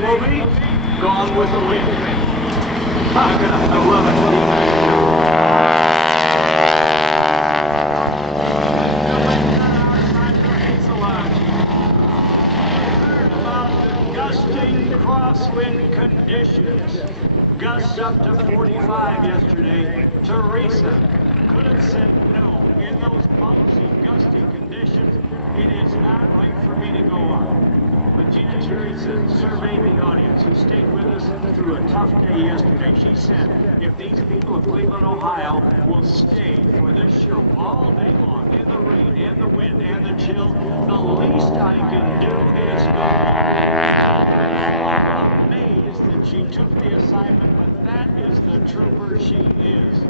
movie, Gone with the Wind. I love it. Gusting crosswind conditions. Gusts up to 45 yesterday. Teresa could have said no. In those bouncy, gusty conditions, it is not right for me to go on. But Gina Teresa surveyed the audience who stayed with us through a tough day yesterday. She said, if these people of Cleveland, Ohio will stay for this show all day long, in the rain and the wind and the chill, the least I can do is go. I'm amazed that she took the assignment, but that is the trooper she is.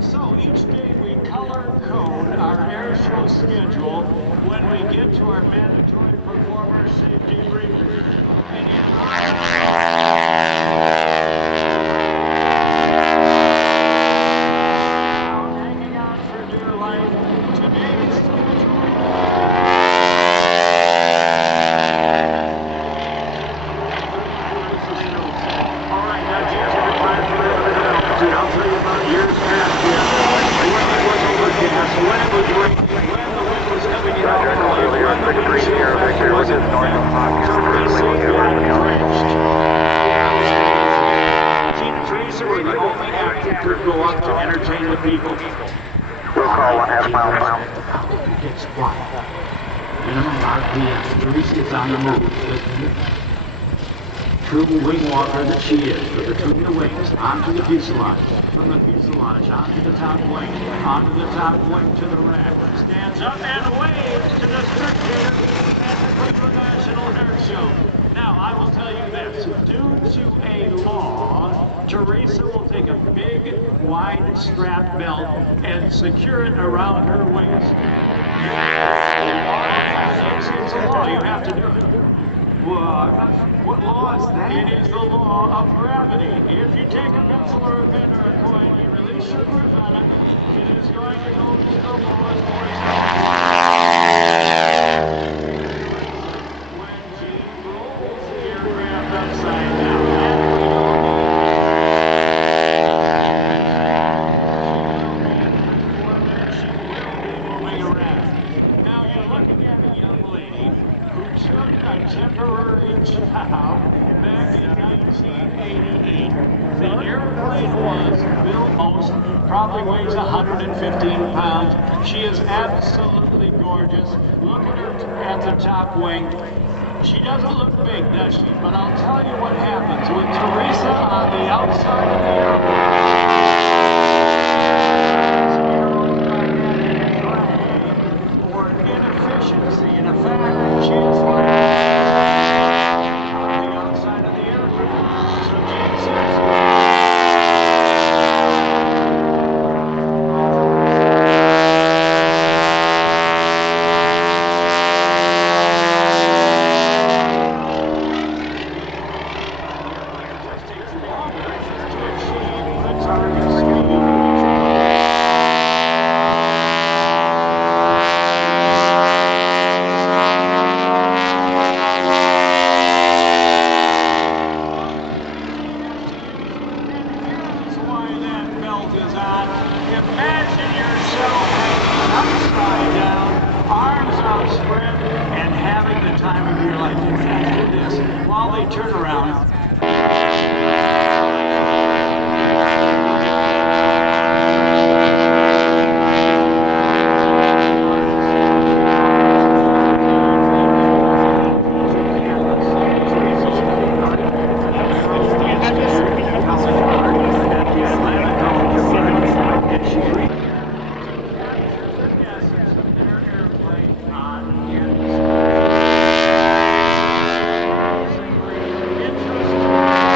So each day we color code our air show schedule when we get to our mandatory performer safety briefing. Hanging out for dear life, today's all right, now Jim's going to try to put it I'll tell you about years past when it was overcast, when it was raining, when the wind was coming in out from the when the windshield factor wasn't Teresa were the only act that could go up to entertain the people. We'll call 1/2 mile down. It gets quiet. Minimum RPM. Teresa is on the move. True wing walker that she is, with the two wings onto the fuselage, from the fuselage onto the top wing, onto the top wing to the rack, stands up and waves to the spectator at the Cleveland National Air Show. Now, I will tell you this, due to a law, Teresa will take a big, wide strap belt and secure it around her waist. It's a law, you have to do it. What law is that? It is the law of gravity. If you take a pencil or a pen or a coin, you release your grip on it, it is going to go to the lowest point. When she rolls the aircraft upside down, she will be moving around. Now you're looking at a young lady who took a temporary job back in 1988. The airplane was built most, probably weighs 115 pounds. She is absolutely gorgeous. Look at her at the top wing. She doesn't look big, does she? But I'll tell you what happens with Teresa on the outside of the airplane. Or inefficiency. In fact, she is on the outside of the aircraft. So Jane says, imagine yourself hanging upside down, arms outspread, and having the time of your life. In fact, do this while they turn around. Interest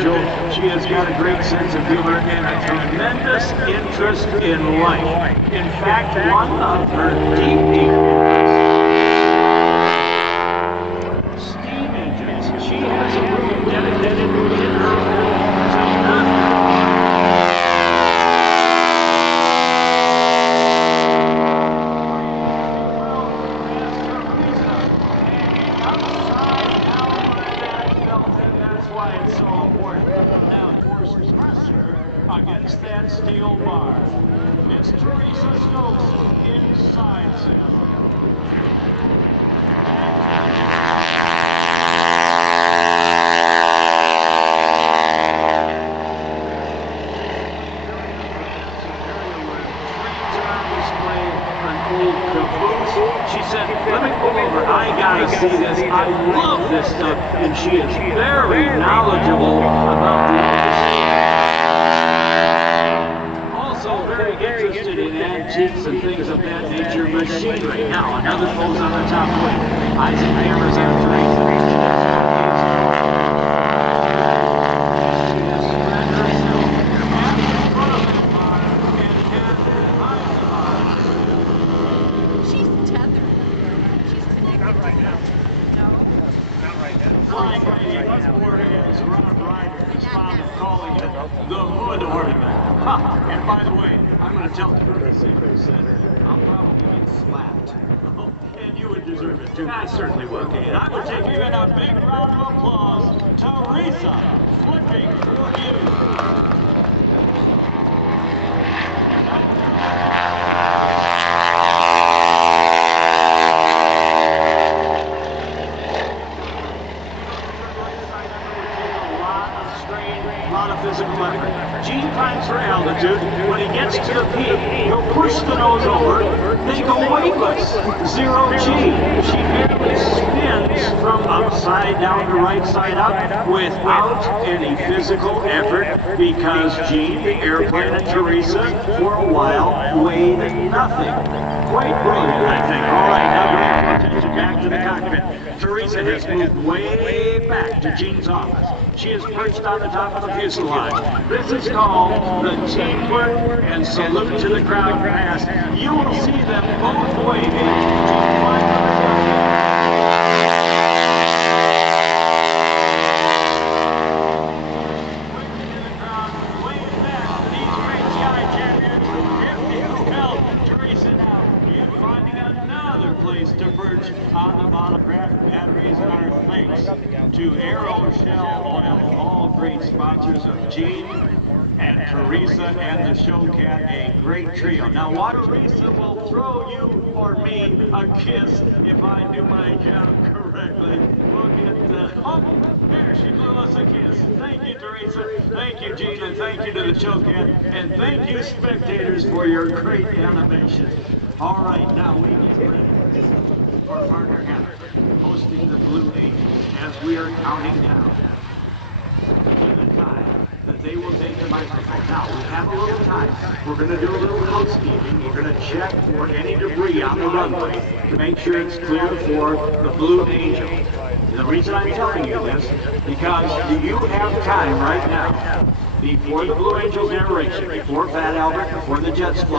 Angel. She has got a great sense of humor and a tremendous interest in life. In fact, one of her deep interests, steam engines. She has a room dedicated in her home to nothing. Why it's so important. Now, force pressure against that steel bar. Miss Teresa Stokes inside sail. She said, let me pull over. I gotta see this. I love this stuff. And she is very knowledgeable about the industry. Also very interested in antiques and things of that nature. Machinery. Now, another pose on the top wing. Eyes and cameras on Teresa. Flying us ornaments, Rob Ryder is fond of calling it the hood ornament. And by the way, I'm going to tell Teresa that I'll probably get slapped. And you would deserve it too. I certainly would. And I would take even a big round of applause. Teresa, flipping for you. A lot of physical effort. Gene climbs for altitude. When he gets to the peak, he'll push the nose over. They go weightless. Zero G. She merely spins from upside down to right side up without any physical effort because Gene, the airplane, and Teresa, for a while, weighed nothing. Quite brilliant, I think. All right, now bring attention back to the cockpit. Teresa has moved way back to Gene's office. She is perched on the top of the fuselage. This is called the teamwork and salute to the crowd pass. You will see them both waving. To perch on the monocraft batteries in our thanks to Aero Shell Oil, all great sponsors of Gene and Teresa and the Showcat, a great trio. Now, Teresa will throw you or me a kiss if I do my job correctly. We'll get the... Oh, there, she blew us a kiss. Thank you, Teresa. Thank you, Gene, and thank you to the Showcat. And thank you, spectators, for your great animation. All right, now we get ready for Partner Hammer hosting the Blue Angels as we are counting down to the time that they will take the microphone. Now, we have a little time. We're going to do a little housekeeping. We're going to check for any debris on the runway to make sure it's clear for the Blue Angels. The reason I'm telling you this, because you have time right now, before the Blue Angels narration, before Fat Albert, before the Jets fly.